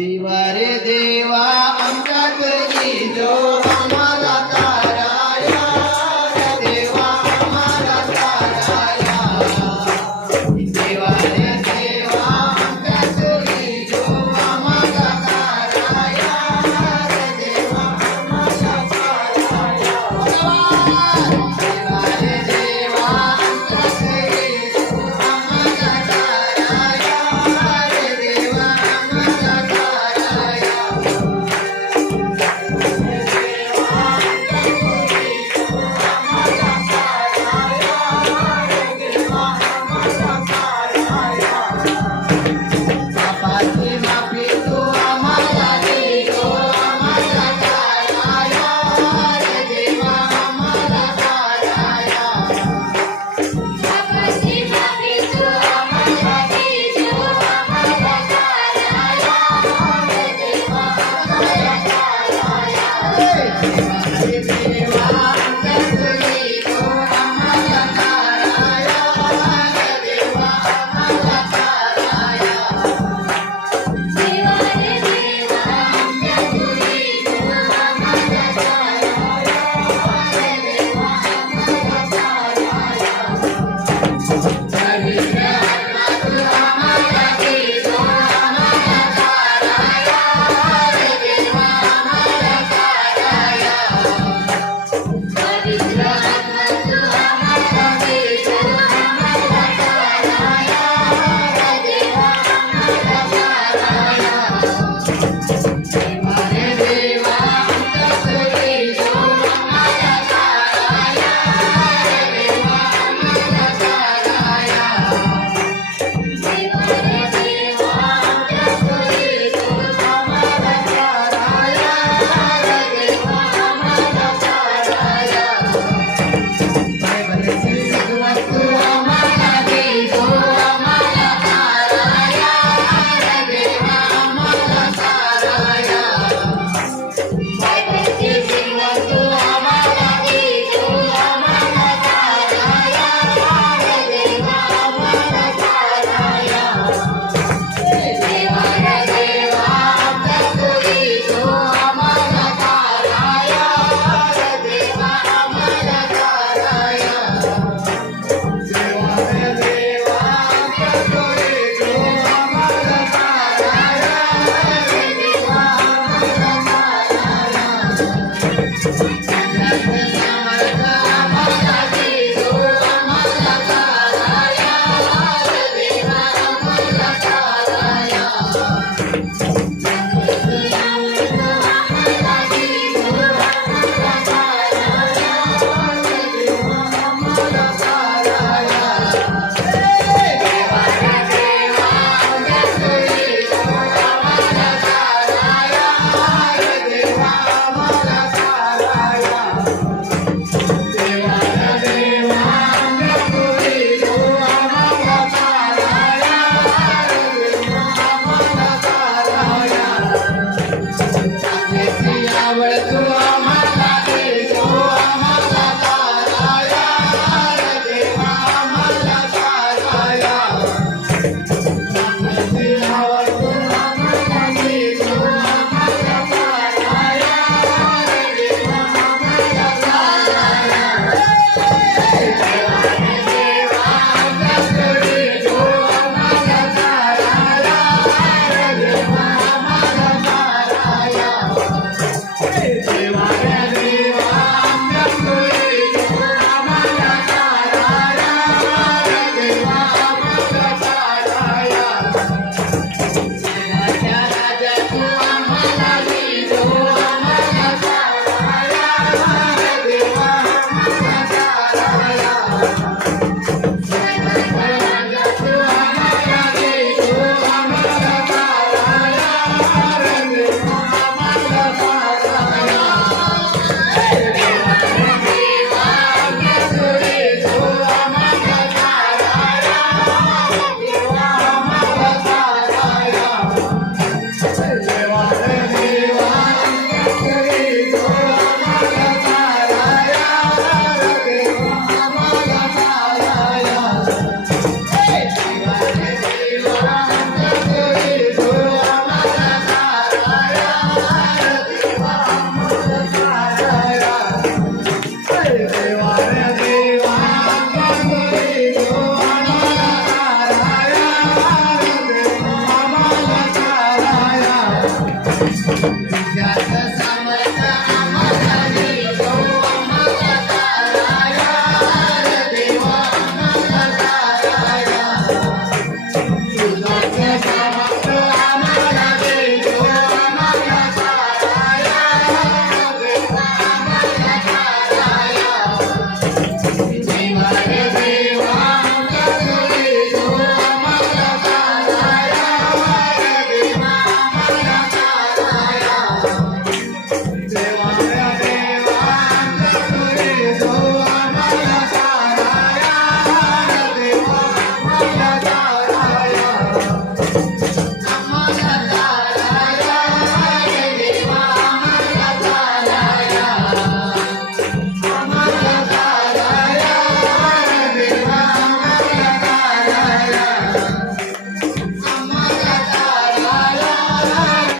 દિવારે દેવા અંગત ગીજો